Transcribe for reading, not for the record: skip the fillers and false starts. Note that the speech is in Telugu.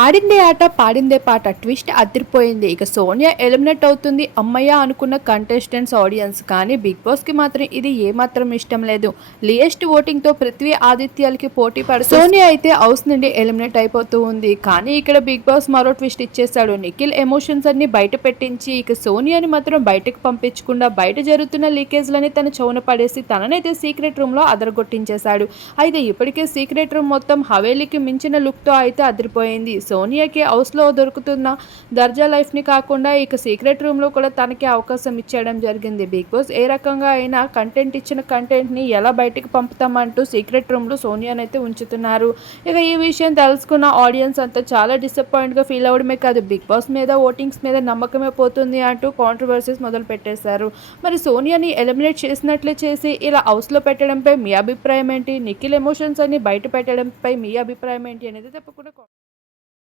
ఆడిందే ఆట పాడిందే పాట ట్విస్ట్ అదిరిపోయింది. ఇక సోనియా ఎలిమినేట్ అవుతుంది అమ్మయ్య అనుకున్న కంటెస్టెంట్స్ ఆడియన్స్. కానీ బిగ్ బాస్ కి మాత్రం ఇది ఏమాత్రం ఇష్టం లేదు. లియెస్ట్ ఓటింగ్ తో పృథ్వీ ఆదిత్యలకి పోటీ పడుతూ సోనియా అయితే హౌస్ నుండి ఎలిమినేట్ అయిపోతూ ఉంది. కానీ ఇక్కడ బిగ్ బాస్ మరో ట్విస్ట్ ఇచ్చేశాడు. నిఖిల్ ఎమోషన్స్ అన్ని బయట పెట్టించి ఇక సోనియాని మాత్రం బయటకు పంపించకుండా బయట జరుగుతున్న లీకేజ్లని తన చెవున పడేసి తననైతే సీక్రెట్ రూమ్ లో అదరగొట్టించేశాడు. అయితే ఇప్పటికే సీక్రెట్ రూమ్ మొత్తం హవేలీకి మించిన లుక్ తో అయితే అదిరిపోయింది. సోనియాకి హౌస్లో దొరుకుతున్న దర్జా లైఫ్ని కాకుండా ఇక సీక్రెట్ రూమ్లో కూడా తనకి అవకాశం ఇచ్చేయడం జరిగింది. బిగ్ బాస్ ఏ రకంగా అయినా కంటెంట్ ఇచ్చిన కంటెంట్ని ఎలా బయటకు పంపుతామంటూ సీక్రెట్ రూమ్లో సోనియానైతే ఉంచుతున్నారు. ఇక ఈ విషయం తెలుసుకున్న ఆడియన్స్ అంతా చాలా డిసప్పాయింట్గా ఫీల్ అవ్వడమే కాదు, బిగ్ బాస్ మీద ఓటింగ్స్ మీద నమ్మకమే పోతుంది అంటూ కాంట్రవర్సీస్ మొదలు పెట్టేశారు. మరి సోనియాని ఎలిమినేట్ చేసినట్లే చేసి ఇలా హౌస్లో పెట్టడంపై మీ అభిప్రాయం ఏంటి? నిఖిల్ ఎమోషన్స్ అన్ని బయట పెట్టడంపై మీ అభిప్రాయం ఏంటి అనేది తప్పకుండా